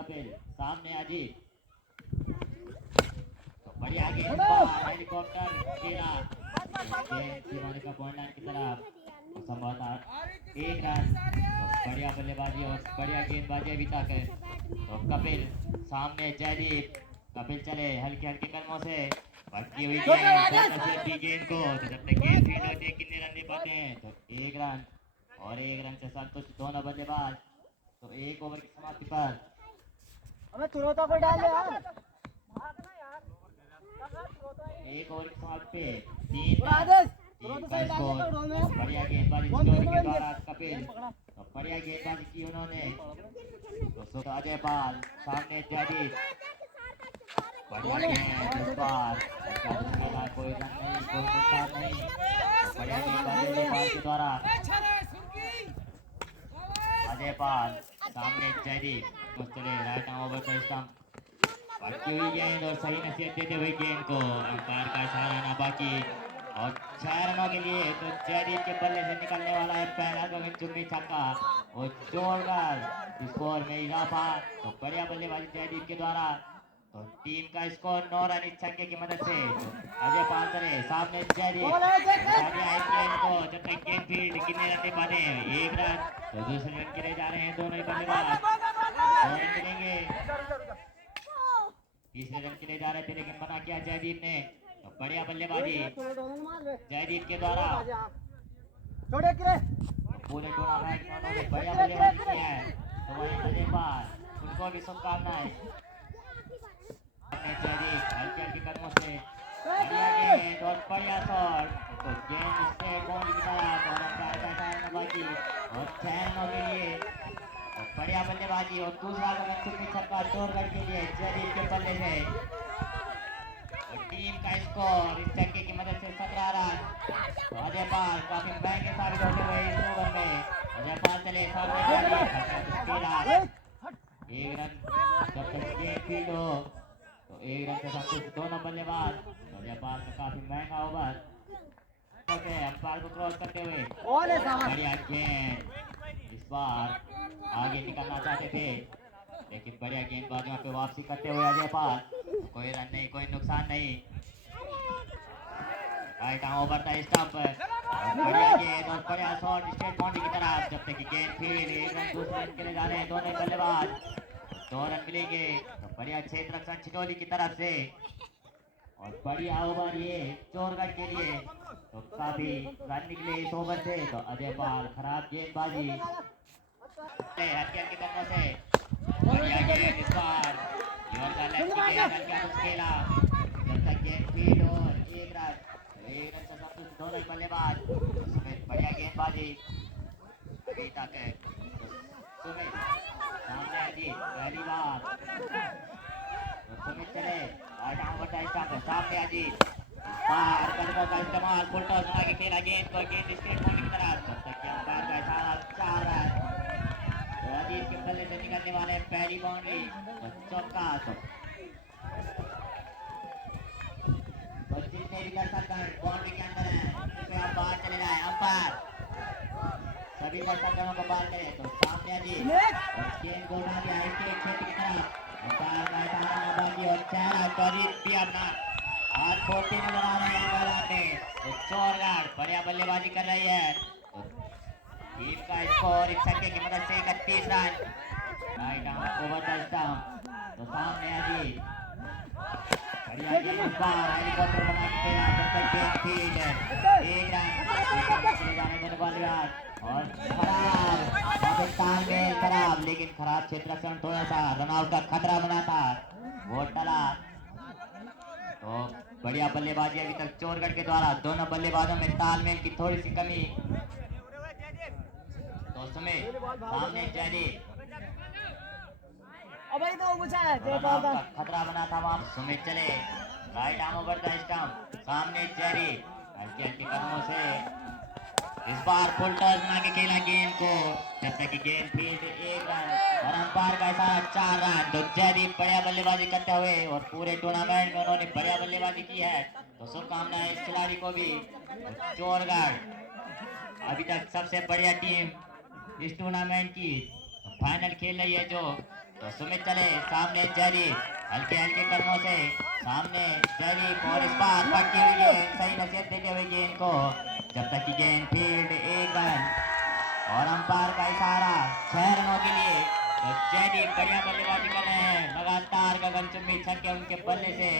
कपिल सामने अजीत तो बढ़िया गेंद बाहर हेलीकॉप्टर तेरा गेंद सीमाने का पॉइंट लाइन की तरफ संभवतः एक रन तो बढ़िया बल्लेबाजी और बढ़िया गेंदबाजी अभी तक है तो कपिल सामने जयदीप कपिल चले हल्के हल्के कदमों से भटकी हुई गेंद को तो जब तक गेंद फील्ड होती है कितने रन दे पाते हैं तो एक रन और एक रन से संतुष्ट दोनों बल्लेबाज तो एक ओवर की समाप्ति पर हमें तुरंत को डाल यार एक ओवर की समाप्ति पे तीन का स्कोर बढ़िया गेंदबाजी के द्वारा कपिल तो बढ़िया गेंदबाजी की उन्होंने तो अजय पाल सामने जयदीप बढ़िया गेंद इस बार कोई रन नहीं कोई नुकसान नहीं बढ़िया गेंदबाजी अजय पाल के द्वारा अजय पाल सामने जयदीप तो चले राइट आर्म ओवर का स्टंप भटकी हुई गेंद और सही नसीहत देते हुए गेंद को अंपायर का इशारा ना बाकी और 6 रनों के लिए तो जयदीप के बल्ले से निकलने वाला है पहला गोविंद चुम्मी छक्का और जोरदार स्कोर में इजाफा तो बढ़िया बल्लेबाजी जयदीप के द्वारा तो टीम का स्कोर 9 रन इस छक्के की मदद से तो अजय पाल करे सामने जयदीप को जब तक गेंद फील्ड कितने रन दे पाते हैं एक रन तो दूसरे रन के लिए जा रहे हैं दोनों ही बल्लेबाज मिलेंगे तीसरे रन के लिए जा रहे थे लेकिन मना किया जयदीप ने तो बढ़िया बल्लेबाजी जयदीप के द्वारा पूरे टूर्नामेंट में उन्होंने बढ़िया बल्लेबाजी की है तो वही अजय पाल उनको भी शुभकामनाएं जयदीप हल्के हल्के कदमों से बढ़िया गेंद और बढ़िया शॉट तो गेंद स्ट्रेट बाउंड्री की तरफ और अंपायर का इशारा बाकी और 6 रनों के लिए तो बढ़िया बल्लेबाजी और दूसरा गोविंद चुम्मी छक्का चोरगढ़ के लिए जयदीप के बल्ले से और टीम का स्कोर इस छक्के की मदद से 17 रन तो अजय पाल काफी महंगे साबित होते हुए इस ओवर में अजय पाल चले सामने एक रन जब तक गेंद फील्ड हो तो एक रन से संतुष्ट दोनों बल्लेबाज अजय पाल का काफी महंगा ओवर अंपायर को क्रॉस करते हुए बढ़िया गेंद इस बार आगे निकलना चाहते थे लेकिन बढ़िया गेंदबाजियों पे वापसी करते हुए अजय पाल कोई रन नहीं कोई नुकसान नहीं right arm over the stump बढ़िया गेंद और बढ़िया शॉट स्ट्रेट बाउंड्री की तरफ जब तक कि गेंद फील्ड एक रन दूसरे रन के लिए जा रहे हैं दोनों बल्लेबाज 2 रन मिलेंगे तो बढ़िया क्षेत्र रक्षण छिटोली की तरफ से और बढ़िया ओवर ये चोरगढ़ के लिए तो काफी रन निकले इस ओवर से तो अजय पाल खराब गेंदबाजी हल्के हल्के कदमों से बढ़िया गेंद इस बार खेला जब तक गेंद फील्ड और एक रन से संतुष्ट दोनों बल्लेबाज बढ़िया गेंदबाजी अभी तक है सुमित सामने अजीत पहली बार सुमित चले right arm over the stump सामने अजीत बाहर कदमों का इस्तेमाल फुल टॉस बना के खेला गेंद को गेंद स्ट्रेट बाउंड्री की तरफ जब तक कि अंपायर का इशारा 4 रन तो अजीत के बल्ले से निकलने वाले पहली बाउंड्री तो चौका तो जितने भी दर्शकगण बाउंड्री के अंदर हैं कृपया आप बाहर चले जाएं अंपायर सभी दर्शकगणों को बाहर करें तो सामने अजीत गेंद को उठा दिया इसके क्षेत्र की तरफ अंपायर का इशारा ना बाकी और 4 रन तो अजीत भी अपना हाथ खोलते नजर आ रहे हैं मैदान में तो चोरगढ़ बढ़िया बल्लेबाजी कर रही है तो टीम का स्कोर इस छक्के की मदद से 31 run right arm over the stump तो सामने अजीत बढ़िया गेंद बाहर हेलीकॉप्टर बना के खेला जब तक गेंद फील्ड एक रन चले जाने वाले बल्लेबाज और खराब तालमेल खराब लेकिन खराब क्षेत्र रक्षण थोड़ा सा रनआउट का खतरा बना था वो टला तो बढ़िया बल्लेबाजी अभी तक चोरगढ़ के द्वारा दोनों बल्लेबाजों में तालमेल की थोड़ी सी कमी तो सुमित सामने जयदीप खतरा बना था वहां सुमित चले right arm over the stump सामने जयदीप हल्के हल्के कदमों से इस बार फुल टॉस बना के खेला गेंद को जब तक कि गेंद फील्ड एक रन और अंपायर का इशारा 4 रन तो जयदीप बढ़िया बल्लेबाजी करते हुए और पूरे टूर्नामेंट में उन्होंने बढ़िया बल्लेबाजी की है तो शुभकामनाएं इस खिलाड़ी को भी तो चोरगढ़ अभी तक सबसे बढ़िया टीम इस टूर्नामेंट की तो फाइनल खेल रही है जो तो सुमित चले सामने जयदीप हल्के हल्के कदमों से सामने जयदीप और इस बार पटकी हुई गेंद सही नसीहत देते हुए गेंद को जब तक की गेंद फील्ड 1 रन और अंपायर का इशारा 6 रनों के लिए। तो जयदीप बढ़िया बल्लेबाजी कर रहे हैं लगातार गगनचुंबी छक्के उनके बल्ले से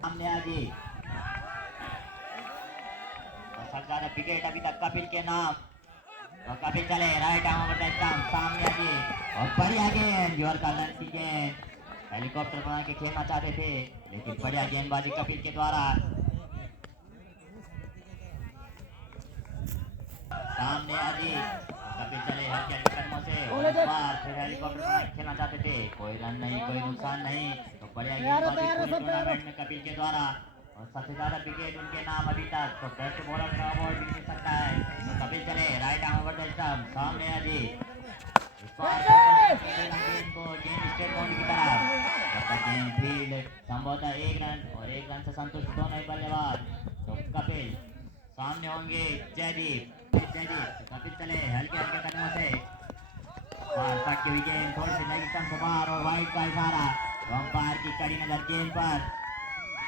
सामने आजी और सबसे ज्यादा विकेट अभी तक कपिल के नाम। तो कपिल चले right arm over the stump सामने आजी और बढ़िया गेंद जोर का लन की गेंद हेलीकॉप्टर बना के खेलना चाहते थे लेकिन बढ़िया गेंदबाजी कपिल के द्वारा। सामने आजी कपिल चले हल्के हल्के कदमों से और इस बार फिर हेलीकॉप्टर बना के खेलना चाहते थे कोई रन नहीं कोई नुकसान नहीं। तो बढ़िया गेंदबाजी पूरे टूर्नामेंट में कपिल के द्वारा और सबसे ज्यादा विकेट उनके नाम अभी तक। तो बेस्ट बॉलर का अवार्ड भी मिल सकता है। तो कपिल चले right arm over the stump सामने आजी गेंद को गेंद स्ट्रेट बाउंड्री की तरफ जब तक गेंद फील्ड संभवतः 1 रन और 1 रन से संतुष्ट दोनों ही बल्लेबाज। तो कपिल सामने होंगे जयदीप कपिल चले हल्के हल्के कदमों से बाहर पटकी हुई गेंद थोड़ी सी लेग स्टंप से बाहर और वाइड का इशारा। अंपायर की कड़ी नजर गेंद पर।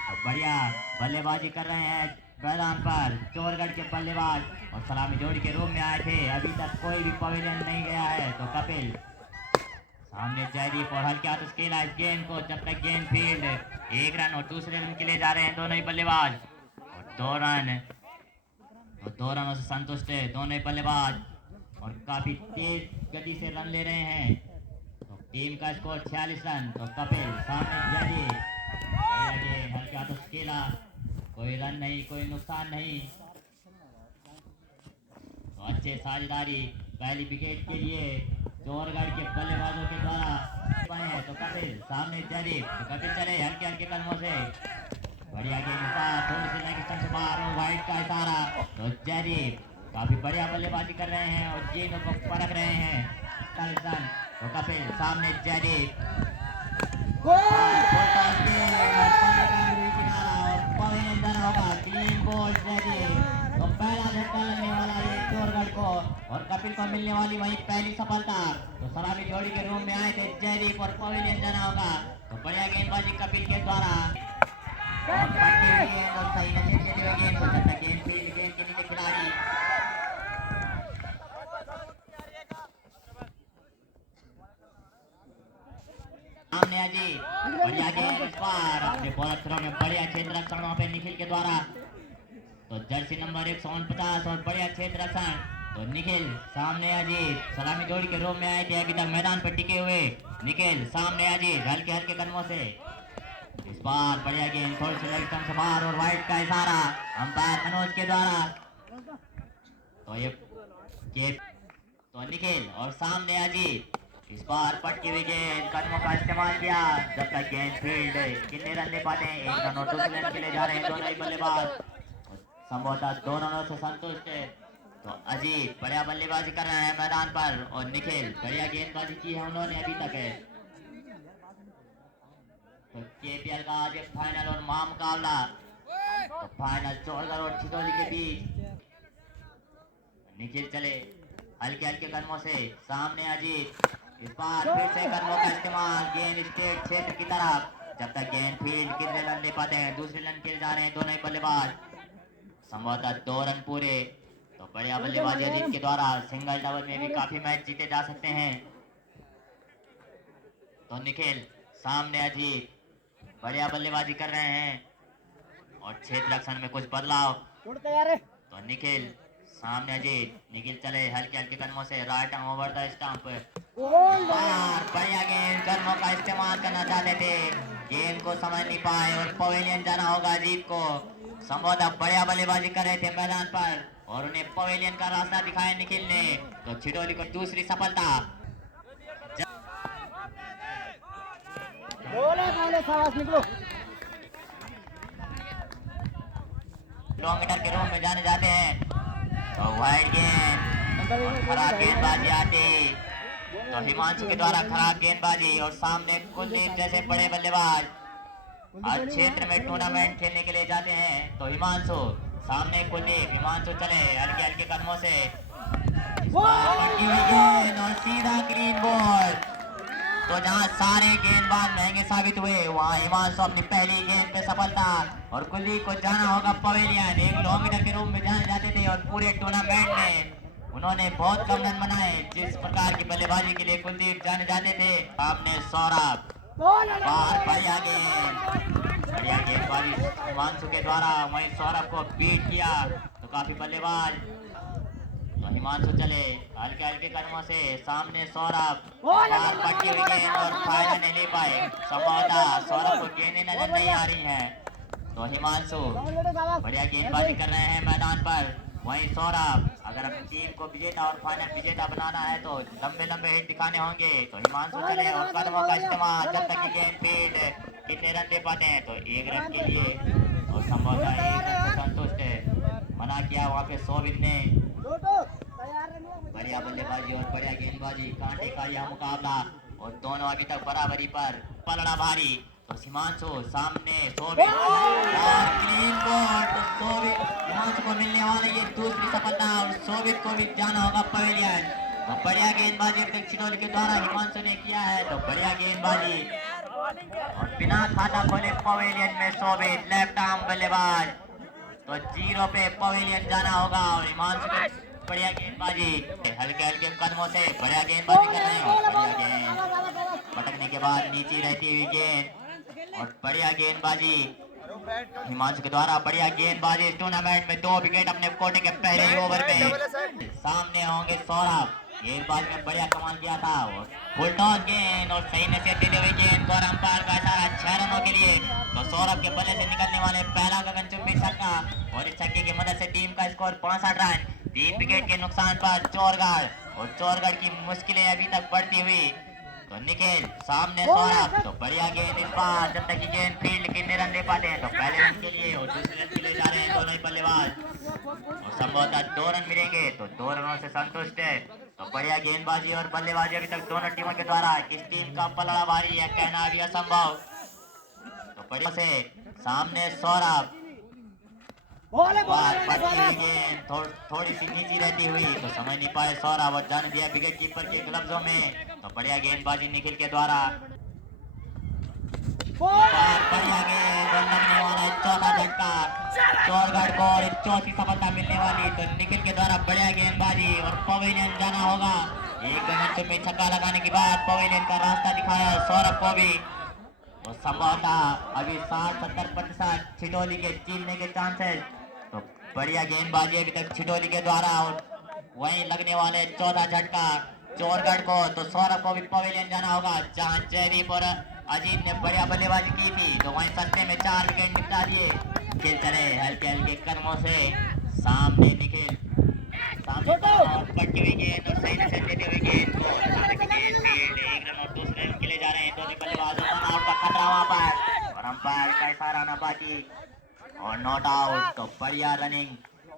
तो बढ़िया बल्लेबाजी कर रहे हैं मैदान पर चोरगढ़ के बल्लेबाज और सलामी जोड़ी के रूप में आए थे अभी तक कोई भी पवेलियन नहीं गया है। तो कपिल सामने जयदीप और हल्के हाथ खेला इस गेंद को जब तक गेंद फील्ड 1 रन और दूसरे रन के लिए जा रहे हैं दोनों ही बल्लेबाज और 2 रन तो 2 रनों से संतुष्ट है दोनों ही बल्लेबाज और काफी तेज गति से रन ले रहे हैं। तो टीम का स्कोर 46 रन। तो कपिल सामने जयदीप हल्के हाथों से खेला कोई रन नहीं कोई नुकसान नहीं। तो अच्छे साझेदारी पहली विकेट के लिए चोरगढ़ के बल्लेबाजों के द्वारा बने। तो कपिल सामने जयदीप तो कपिल चले हल्के हल्के कदमों से बढ़िया गेंद थोड़ी सी लेग स्टंप से बाहर और वाइड का इशारा। तो जयदीप काफी बढ़िया बल्लेबाजी कर रहे हैं और गेंदों को परख रहे हैं। तो कपिल सामने जयदीप क्लीन बॉल जयदीप। तो पहला झटका लगने वाला है चोरगढ़ को और कपिल को मिलने वाली वही पहली सफलता। तो सलामी जोड़ी के रूप में आए थे जयदीप और पवेलियन जाना होगा। तो बढ़िया गेंदबाजी कपिल के द्वारा और सही नसीब देते हुए गेंद को जब तक गेंद फील्ड गेंद के नीचे खिलाड़ी सामने आजी बढ़िया गेंद इस बार अपने बॉलर थ्रो में बढ़िया क्षेत्र रक्षण वहां पे निखिल के द्वारा। तो जर्सी नंबर 149 और बढ़िया क्षेत्र रक्षण। तो निखिल सामने आजी सलामी जोड़ी के रूप में आए थे अभी तक मैदान पर टिके हुए निखिल सामने आजी हल्के हल्के कदमों से इस बार बढ़िया गेंद थोड़ी सी लेग स्टंप से बाहर और वाइड का इशारा अंपायर मनोज के द्वारा। तो ये तो निखिल और सामने आजी इस बार पटकी हुई गेंद कदमों का इस्तेमाल किया जब तक गेंद फील्ड कितने रन ले पाते हैं 1 रन और दूसरे रन के लिए जा रहे हैं दोनों ही बल्लेबाज संभवतः 2 रनों से संतुष्ट है। तो अजीत बढ़िया बल्लेबाजी कर रहे हैं मैदान पर और निखिल बढ़िया गेंदबाजी की है उन्होंने अभी तक है। तो केपीएल का आज फाइनल और महामुकाबला तो फाइनल चोरगढ़ और छितौली के बीच। निखिल चले हल्के हल्के कदमों से सामने अजीत इस बार फिर से कदमों का इस्तेमाल गेंद स्टेट क्षेत्र की तरफ जब तक गेंद फील्ड कितने रन ले पाते हैं दूसरे रन के जा रहे हैं दोनों ही बल्लेबाज संभवतः 2 रन पूरे। तो बढ़िया बल्लेबाजी अजीत के द्वारा सिंगल डबल में भी काफी मैच जीते जा सकते हैं। तो निखिल सामने अजीत बढ़िया बल्लेबाजी कर रहे हैं और क्षेत्र रक्षण में कुछ बदलाव। तो निखिल सामने अजीत निखिल चले हल्के हल्के कदमों से right arm over the stump बढ़िया गेंद कदमों का इस्तेमाल करना चाहते थे गेंद को समझ नहीं पाए और पवेलियन जाना होगा अजीत को संभवतः बढ़िया बल्लेबाजी कर रहे थे मैदान पर और उन्हें पवेलियन का रास्ता दिखाया निखिल ने। तो छितौली को दूसरी सफलता। किलोमीटर के रूप में जाने जाते हैं। तो वाइड गेंद खराब गेंदबाजी आती तो हिमांशु के द्वारा खराब गेंदबाजी और सामने कुलदीप जैसे बड़े बल्लेबाज आज क्षेत्र में टूर्नामेंट खेलने के लिए जाते हैं। तो हिमांशु सामने कुलदीप हिमांशु चले हल्के हल्के कदमों से और सीधा ग्रीन बॉल तो जहां सारे गेंदबाज महंगे साबित हुए वहां हिमांशु अपनी पहली गेंद पे सफलता और कुलदीप को जाना होगा पवेलियन। एक लॉन्ग के रूप में जाने जाते थे और पूरे टूर्नामेंट में उन्होंने बहुत कम रन बनाए। जिस प्रकार की बल्लेबाजी के लिए कुलदीप जाने जाते थे। आपने सौरभ बाहर बढ़िया गेंदबाजी हिमांशु के द्वारा वहीं सौरभ को बीट किया तो काफी बल्लेबाज तो हिमांशु चले हल्के हल्के कदमों से सामने सौरभ बाहर पटकी हुई गेंद और फायदा नहीं ले पाए। संभवतः सौरभ को गेंदें नजर नहीं आ रही हैं तो हिमांशु बढ़िया गेंदबाजी कर रहे हैं मैदान पर। वहीं सौरभ अगर अपनी टीम को विजेता और फाइनल विजेता बनाना है तो लंबे लंबे हिट दिखाने होंगे तो हिमांशु चले और कदमों का इस्तेमाल जब तक की गेंद फील्ड कितने रन दे पाते हैं तो 1 रन के लिए और संभवतः 1 रन से संतुष्ट है। मना किया वहाँ पे शोभित ने। बढ़िया बल्लेबाजी और बढ़िया गेंदबाजी कांटे का यह मुकाबला और दोनों अभी तक बराबरी पर पलड़ा भारी तो हिमांशु सामने शोभित और क्लीन बोल्ड तो शोभित हिमांशु को मिलने वाली ये दूसरी सफलता और शोभित को भी जाना होगा पवेलियन। तो बढ़िया गेंदबाजी छिनोली के द्वारा हिमांशु ने किया है तो बढ़िया गेंदबाजी और बिना खाता खोले पवेलियन में शोभित लेफ्ट आर्म बल्लेबाज तो 0 पे पवेलियन जाना होगा और हिमांशु को बढ़िया गेंदबाजी हल्के हल्के कदमों से बढ़िया गेंदबाजी कर रहे हैं और बढ़िया गेंद पटकने के बाद नीचे रहती हुई गेंद और बढ़िया गेंदबाजी हिमांशु के द्वारा बढ़िया गेंदबाजी इस टूर्नामेंट में 2 विकेट अपने कोटे के पहले ही ओवर में। सामने होंगे सौरभ गेंदबाज में बढ़िया कमाल किया था और फुल टॉस गेंद और सही नसीहत देते हुए गेंद और अंपायर का इशारा 6 रनों के लिए तो सौरभ के बल्ले से निकलने वाले पहला गगनचुंबी छक्का और इस छक्के की मदद से टीम का स्कोर 65 रन 3 विकेट के नुकसान पर चौरगढ़ की मुश्किलें अभी तक बढ़ती हुई तो निखिल सामने सौरभ तो बढ़िया गेंद इस बार जब तक की गेंद फील्ड कितने रन ले पाते हैं तो पहले रन के लिए और दूसरे रन के लिए जा रहे हैं दोनों ही बल्लेबाज और संभवतः 2 रन मिलेंगे तो 2 रनों से संतुष्ट है। तो बढ़िया गेंदबाजी और बल्लेबाजी अभी तक दोनों टीमों के द्वारा इस टीम का पलड़ा भारी है कहना अभी असंभव। तो बढ़िया से सामने सौरभ थोड़ी सी नीची रहती हुई तो समझ नहीं पाए सौरभ और जाने दिया विकेट कीपर के ग्लव्सों में तो बढ़िया गेंदबाजी निखिल के द्वारा बढ़िया गेंद और लगने वाला चौथा झटका चौरगढ़ को और चौथी सफलता मिलने वाली तो निखिल के द्वारा बढ़िया गेंदबाजी और पवेलियन जाना होगा। एक गगनचुंबी में छक्का लगाने के बाद पवेलियन का रास्ता दिखाया सौरभ को भी तो संभवतः अभी 60-70% छिटोली के जीतने के चांसेस तो बढ़िया गेंदबाजी अभी तक छिटोली के द्वारा और वहीं लगने वाले चौथा झटका चौरगढ़ को तो सौरभ को भी पवेलियन जाना होगा। जहां जयदीप और अजीत ने बढ़िया बल्लेबाजी की थी तो वहीं सस्ते में 4 विकेट निपटा दिए। खेल चले हल्के हल्के कदमों से सामने निखिल सामने पटकी हुई गेंद और सही नजर देते हुए गेंद को 1 रन और दूसरे रन के लिए जा रहे हैं दोनों बल्लेबाज रन आउट का खतरा वहां पर और अंपायर का इशारा नाबाजी और नॉट आउट तो बढ़िया रनिंग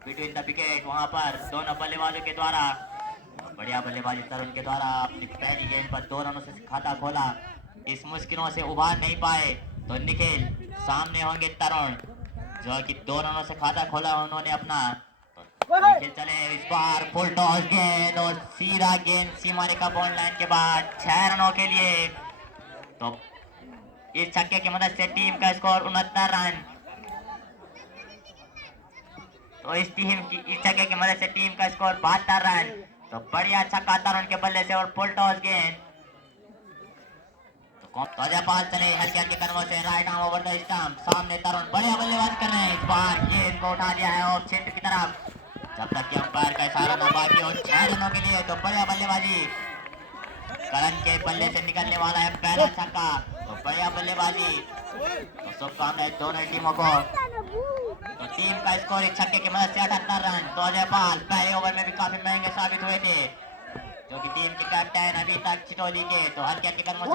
बिटवीन द विकेट वहां पर दोनों बल्लेबाजों के द्वारा बढ़िया बल्लेबाजी तरुण के द्वारा अपनी पहली गेंद पर 2 रनों से खाता खोला। इस मुश्किलों से उबार नहीं पाए तो निखिल सामने होंगे तरुण जो कि 2 रनों से खाता खोला उन्होंने अपना तो निखिल चले इस बार फुल टॉस गेंद और सीधा गेंद सीमा रेखा बॉल लाइन के बाद 6 रनों के लिए तो इस छक्के की मदद से टीम का स्कोर 69 रन तो इस छक्के की मदद से टीम का स्कोर 72 रन तो बढ़िया छक्का तरुण के बल्ले से और फुल टॉस गेंद तो जयपाल चले हल्के हल्के कदमों से right arm over the stump सामने तरुण बढ़िया बल्लेबाजी कर रहे हैं। इस बार गेंद को उठा लिया है और क्षेत्र की तरफ जब तक कि अंपायर का इशारा न बाकी हो 6 रनों के लिए तो बढ़िया बल्लेबाजी करण के बल्ले से निकलने वाला है पहला छक्का तो बढ़िया बल्लेबाजी तो शुभकामनाएं दोनों टीमों को तो टीम का स्कोर इस छक्के की मदद से 78 रन तो जयपाल पहले ओवर में भी काफी महंगे साबित हुए थे जो कि टीम के कैप्टन अभी तक छिटोली के तो हल्के हल्के कदमों से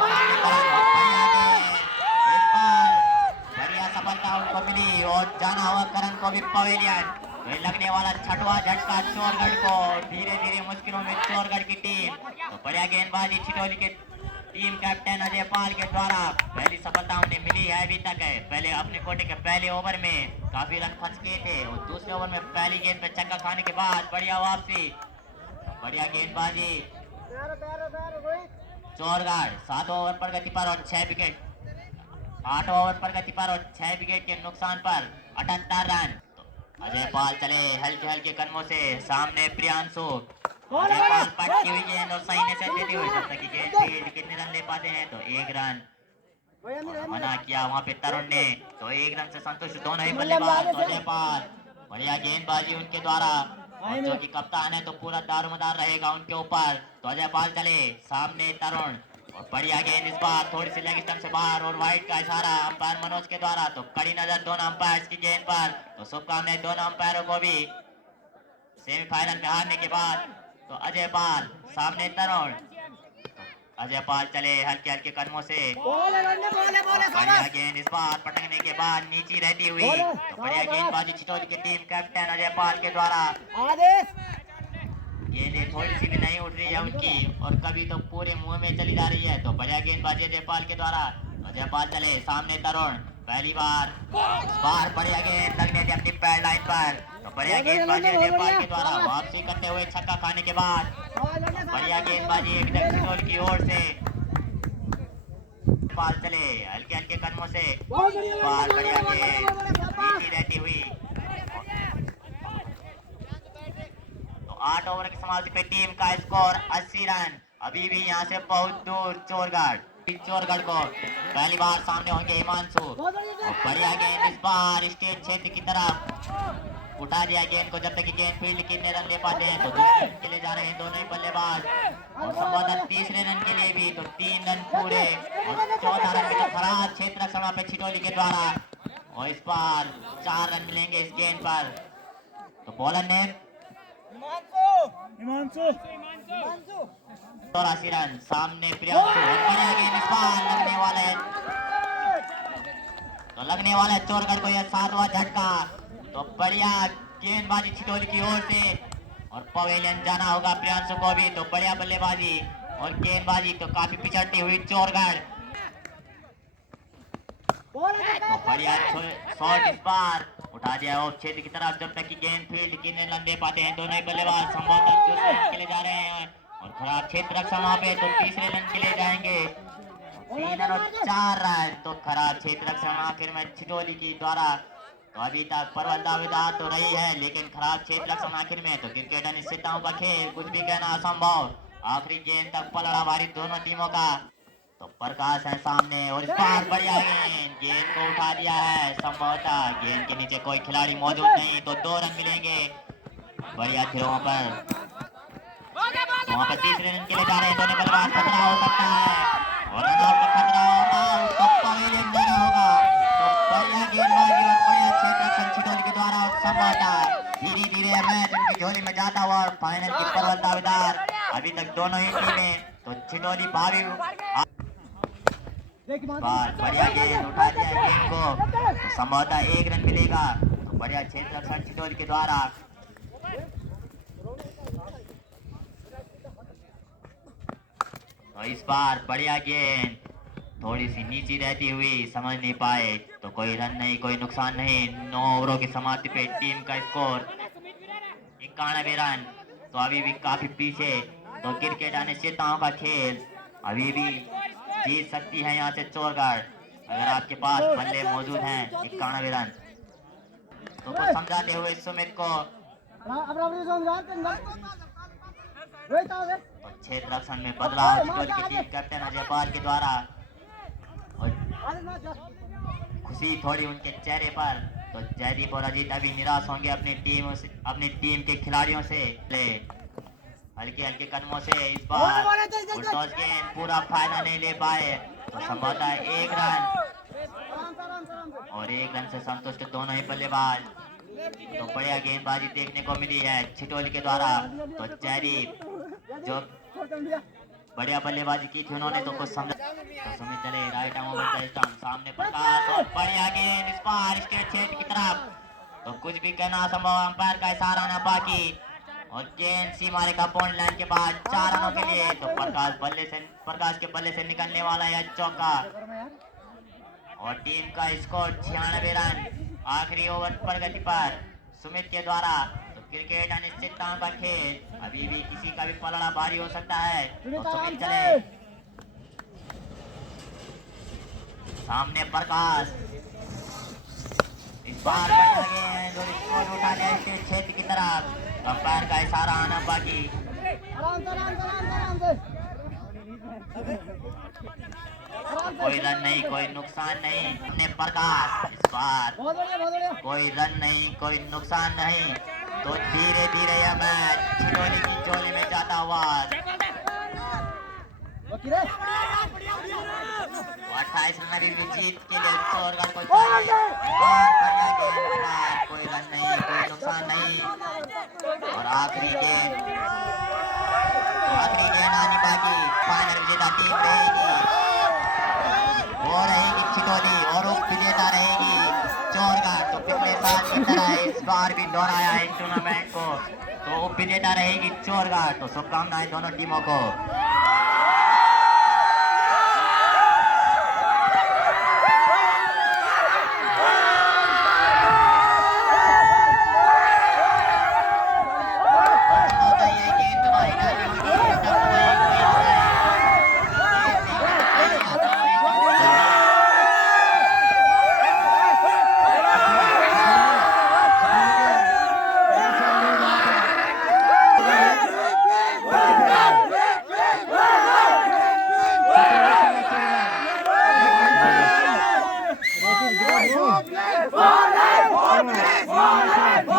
बढ़िया सफलता उनको मिली और जाना हुआ करण को भी पवेलियन तो लगने वाला 6वां झटका चौरगढ़ को धीरे धीरे मुश्किलों में चौरगढ़ की टीम तो बढ़िया गेंदबाजी छिटोली के टीम कैप्टन अजय पाल के द्वारा पहली सफलता उन्हें मिली है अभी तक है। पहले अपने कोटे के पहले ओवर में काफी रन खर्च किए थे और दूसरे ओवर में पहली गेंद पर छक्का खाने के बाद बढ़िया वापसी बढ़िया गेंदबाजी चोरगढ़ 7 ओवर पर गति पर और 6 विकेट, 8 ओवर पर गति पर और 6 विकेट के नुकसान पर 78 रन। तो अजय पाल चले हल्के हल्के कदमों से, सामने प्रियांशु, अजय पाल पटकी हुई गेंद और सही से देते हुए जब तक कि गेंद फील्ड कितने रन ले पाते हैं तो 1 रन। और मना किया वहां पे तरुण ने, तो 1 रन से संतुष्ट दोनों ही बल्लेबाज। तो अजय पाल बढ़िया गेंदबाजी उनके द्वारा, और जो कि कप्तान है तो पूरा दारोमदार रहेगा उनके ऊपर। तो अजय पाल चले, सामने तरुण, और बढ़िया गेंद इस बार थोड़ी सी लेग स्टंप से बाहर और वाइड का इशारा अंपायर मनोज के द्वारा। तो कड़ी नजर दोनों अंपायर्स की गेंद पर। तो शुभकामनाएं दोनों अंपायरों को भी सेमीफाइनल में हारने के बाद। तो अजय पाल सामने तरुण, अजय पाल चले हल्के हल्के कदमों से, बढ़िया गेंद इस बार पटकने के बाद नीची रहती हुई। तो बढ़िया गेंदबाजी छिटौली की टीम कैप्टन अजय पाल के द्वारा। गेंदें थोड़ी सी भी नहीं उठ रही है उनकी, और कभी तो पूरे मुंह में चली जा रही है। तो बढ़िया गेंदबाजी अजय पाल के द्वारा। अजय पाल चले, सामने तरुण, पहली बार इस बार बढ़िया गेंद लगने थी अपनी पैड लाइन पर। तो बढ़िया गेंदबाजी अजय पाल के द्वारा वापसी करते हुए छक्का खाने के बाद। बढ़िया गेंदबाजी एक छिटौली की ओर से, पाल चले हल्के हल्के कदमों से, बार बढ़िया गेंद नीची रहती हुई। तो 8 ओवर की समाप्ति पे टीम का स्कोर 80 रन। अभी भी यहाँ से बहुत दूर चोरगढ़ को पहली बार सामने होंगे हिमांशु। बढ़िया गेंद इस बार स्टेट क्षेत्र की तरफ उठा दिया गेंद को, जब तक कि गेंद फील्ड कितने रन ले पाते हैं तो दूसरे रन के लिए जा रहे हैं दोनों ही बल्लेबाज। और संभवतः तीसरे रन के लिए भी तो 3 रन पूरे, और चौथा रन में तो खराब क्षेत्र रक्षण पे छिटौली के द्वारा। और इस बार 4 रन मिलेंगे इस गेंद पर। तो बॉलर ने 84 रन, सामने प्रियांशु, बढ़िया गेंद इस बार लगने वाला है, तो लगने वाला है चोरगढ़ को यह 7वां झटका। तो बढ़िया गेंदबाजी छिटौली की ओर से, और पवेलियन जाना होगा प्रियांशु को भी। तो बढ़िया बल्लेबाजी और गेंदबाजी तो काफी पिछड़ती हुई चोरगढ़। तो बढ़िया शॉट इस बार उठा दिया ऑफ क्षेत्र की तरफ, जब तक कि गेंद फील्ड कितने रन दे पाते हैं दोनों ही बल्लेबाज। संभवतः दूसरे रन के लिए जा रहे हैं, और खराब क्षेत्र रक्षण वहां पे तो तीसरे रन के लिए जाएंगे। 3 रन और 4 रन, तो खराब क्षेत्र रक्षण आखिर में छिटौली की द्वारा। तो अभी तक परवल दावेदार तो रही है, लेकिन खराब क्षेत्र रक्षण आखिर में। तो क्रिकेट अनिश्चितताओं का खेल, कुछ भी कहना असंभव। आखिरी गेंद तक पलड़ा भारी दोनों टीमों का। तो प्रकाश है सामने, और इस बार बढ़िया गेंद को उठा दिया है। संभवतः गेंद के नीचे कोई खिलाड़ी मौजूद नहीं, तो 2 रन मिलेंगे बढ़िया थ्रो पर। वहां पर तीसरे रन के लिए जा रहे हैं दोनों बल्लेबाज। खतरा हो सकता है, और रनआउट का खतरा, और तो पवेलियन जाना होगा। तो बढ़िया गेंदबाजी और बढ़िया क्षेत्र रक्षण छिटौली के द्वारा। संभवतः धीरे धीरे मैच उनकी झोली में जाता हुआ, और फाइनल की परवल दावेदार अभी तक दोनों ही टीमें। तो छिटौली भावी बढ़िया गेंद उठा दिया है गेंद को, तो संभवतः 1 रन मिलेगा। तो बढ़िया क्षेत्र रक्षण छिटौली के द्वारा। तो इस बार बढ़िया गेंद थोड़ी सी नीची रहती हुई, समझ नहीं पाए, तो कोई रन नहीं, कोई नुकसान नहीं। 9 ओवरों की समाप्ति पे टीम का स्कोर 91 रन। तो अभी भी काफी पीछे। तो क्रिकेट अनिश्चितताओं का खेल, अभी भी जीत सकती है यहाँ से चोरगढ़, अगर आपके पास बल्ले मौजूद हैं। 91 रन। तो कुछ समझाते हुए सुमित को, तो क्षेत्र रक्षण में बदलाव छिटौली की टीम कैप्टन अजय पाल के द्वारा। और खुशी थोड़ी उनके चेहरे पर। तो जयदीप और अजीत अभी निराश होंगे अपनी टीम के खिलाड़ियों से। हल्के हल्के कदमों से इस बार उल्टोस गेंद पूरा फायदा नहीं ले पाए, तो संभवतः 1 रन, और 1 रन से संतुष्ट दोनों ही बल्लेबाज। तो बढ़िया गेंदबाजी देखने को मिली है छिटौली के द्वारा। तो जयदीप जो बढ़िया बल्लेबाजी की थी उन्होंने तो कुछ समझा। तो सुमित चले राइट आर्म ओवर द सामने प्रकाश, और बढ़िया गेंद इस बार स्टेट क्षेत्र की तरफ। तो कुछ भी कहना असंभव, अंपायर का इशारा ना बाकी, और गेंद सीमा रेखा पॉइंट लाइन के बाद 4 रनों के लिए। तो प्रकाश के बल्ले से निकलने वाला यह चौका, और टीम का स्कोर 96 रन। आखिरी ओवर प्रगति पर सुमित के द्वारा। तो क्रिकेट अनिश्चितताओं का खेल, अभी भी किसी का भी पलड़ा भारी हो सकता है। तो सुमित चले, सामने प्रकाश, इस बार बच लगे हैं जो स्कोर उठा लिया इसके क्षेत्र की तरफ। अंपायर का इशारा आना बाकी। कोई रन नहीं, कोई नुकसान नहीं। हमने प्रकाश, इस बार बहुत बढ़िया कोई रन नहीं, कोई नुकसान नहीं। तो धीरे धीरे यह मैच छिटोली की झोली में जाता हुआ 28 रन की जीत के लिए चोरगढ़ को कोई रन नहीं, कोई नुकसान नहीं। और आखिरी गेंद आने बाकी। फाइनल विजेता टीम रहेगी, वो रहेगी छिटोली और उप विजेता रहेगी चोरगढ़। तो पिछले साल की तरह इस बार भी दोहराया है इस टूर्नामेंट को, तो उप विजेता रहेगी चोरगढ़। तो शुभकामनाएं दोनों टीमों को।